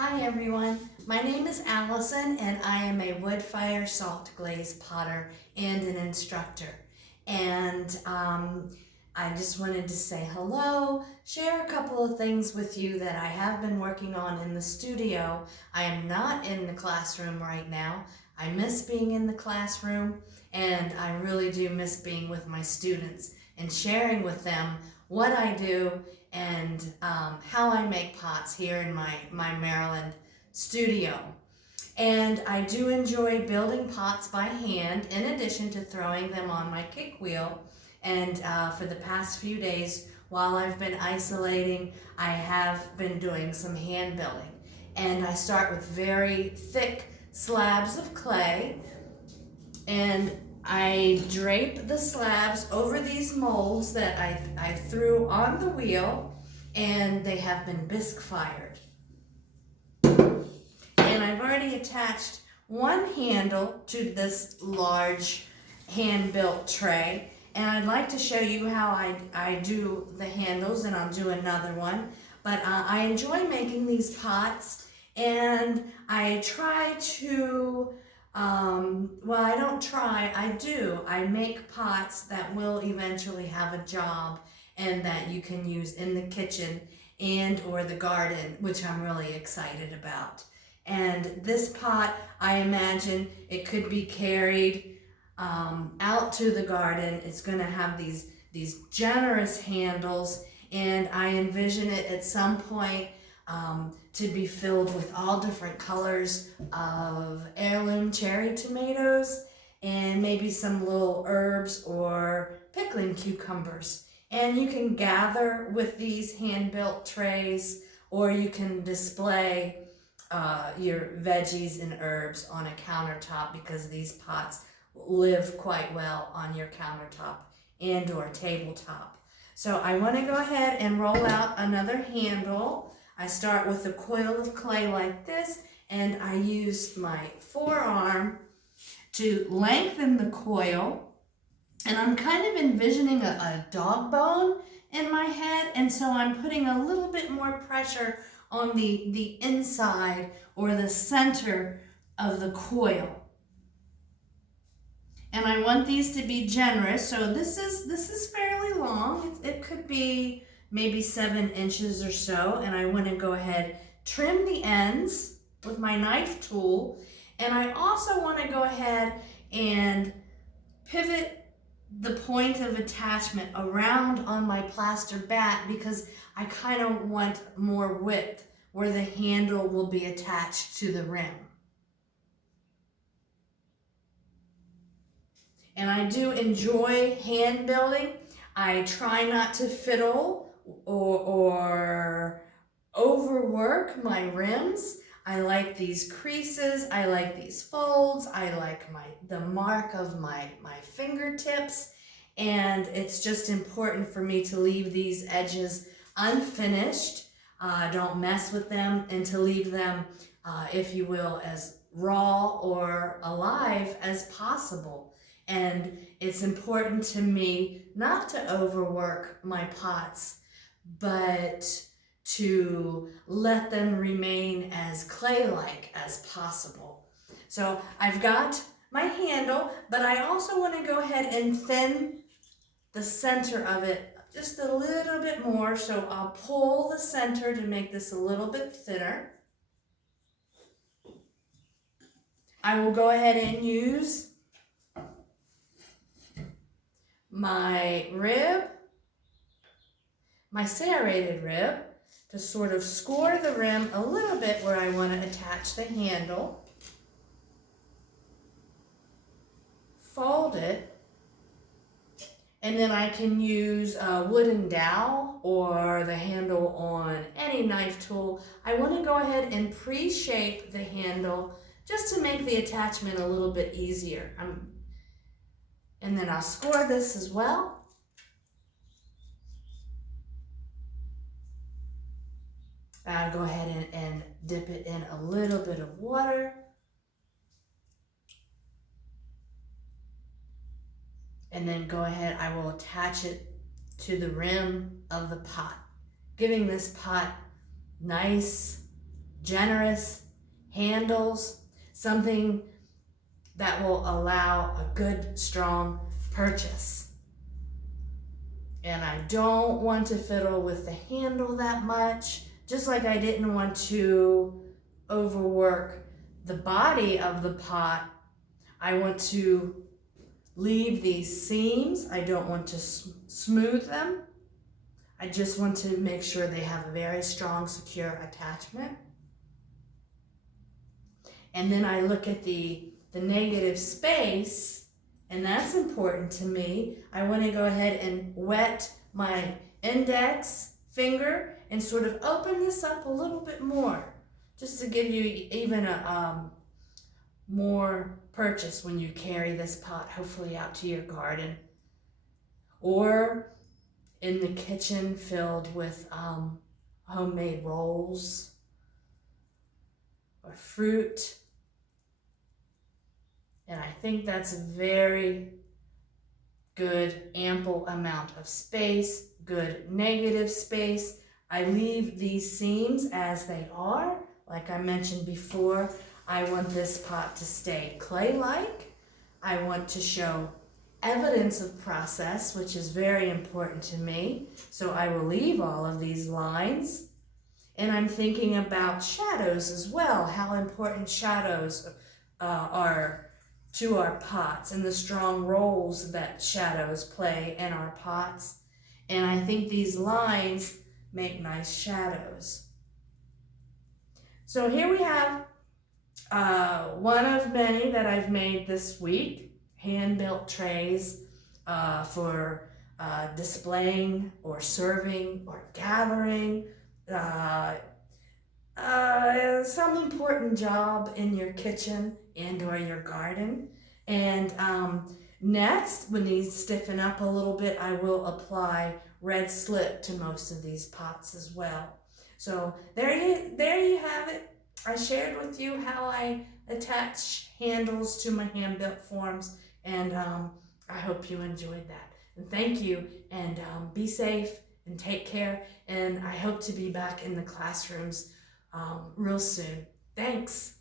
Hi everyone, my name is Allison and I am a wood fire salt glaze potter and an instructor. And I just wanted to say hello, share a couple of things with you that I have been working on in the studio. I am not in the classroom right now. I miss being in the classroom and I really do miss being with my students and sharing with them what I do and how I make pots here in my Maryland studio. And I do enjoy building pots by hand in addition to throwing them on my kick wheel. And for the past few days while I've been isolating, I have been doing some hand building. And I start with very thick slabs of clay, and I drape the slabs over these molds that I threw on the wheel, and they have been bisque fired. And I've already attached one handle to this large hand-built tray, and I'd like to show you how I do the handles, and I'll do another one. But I enjoy making these pots, and I try to well, I don't try, I do. I make pots that will eventually have a job and that you can use in the kitchen and or the garden, which I'm really excited about. And this pot, I imagine it could be carried out to the garden. It's going to have these generous handles, and I envision it at some point to be filled with all different colors of heirloom cherry tomatoes and maybe some little herbs or pickling cucumbers. And you can gather with these hand-built trays, or you can display your veggies and herbs on a countertop, because these pots live quite well on your countertop and or tabletop. So I want to go ahead and roll out another handle. I start with a coil of clay like this, and I use my forearm to lengthen the coil. And I'm kind of envisioning a dog bone in my head, and so I'm putting a little bit more pressure on the inside or the center of the coil. And I want these to be generous, so this is fairly long. It could be maybe 7 inches or so, and I want to go ahead, trim the ends with my knife tool, and I also want to go ahead and pivot the point of attachment around on my plaster bat, because I kind of want more width where the handle will be attached to the rim. And I do enjoy hand building. I try not to fiddle or overwork my rims. I like these creases, I like these folds, I like the mark of my fingertips, and it's just important for me to leave these edges unfinished. Don't mess with them, and to leave them, if you will, as raw or alive as possible. And it's important to me not to overwork my pots, but to let them remain as clay-like as possible. So I've got my handle, but I also want to go ahead and thin the center of it just a little bit more. So I'll pull the center to make this a little bit thinner. I will go ahead and use my rib, my serrated rib, to sort of score the rim a little bit where I want to attach the handle. Fold it, and then I can use a wooden dowel or the handle on any knife tool. I want to go ahead and pre-shape the handle just to make the attachment a little bit easier. And then I'll score this as well. I'll go ahead and dip it in a little bit of water. And then go ahead, I will attach it to the rim of the pot, giving this pot nice generous handles, something that will allow a good, strong purchase. And I don't want to fiddle with the handle that much, just like I didn't want to overwork the body of the pot. I want to leave these seams. I don't want to smooth them. I just want to make sure they have a very strong, secure attachment. And then I look at the negative space, and that's important to me. I want to go ahead and wet my index finger and sort of open this up a little bit more, just to give you even a more purchase when you carry this pot, hopefully out to your garden or in the kitchen filled with homemade rolls or fruit. And I think that's a very good, ample amount of space, good negative space. I leave these seams as they are. Like I mentioned before, I want this pot to stay clay-like. I want to show evidence of process, which is very important to me. So I will leave all of these lines. And I'm thinking about shadows as well, how important shadows are to our pots and the strong roles that shadows play in our pots. And I think these lines make nice shadows. So here we have one of many that I've made this week, hand-built trays for displaying or serving or gathering some important job in your kitchen and or your garden. And next, when these stiffen up a little bit, I will apply red slip to most of these pots as well. So there you have it. I shared with you how I attach handles to my hand-built forms, and I hope you enjoyed that. And thank you, and be safe and take care, and I hope to be back in the classrooms real soon. Thanks.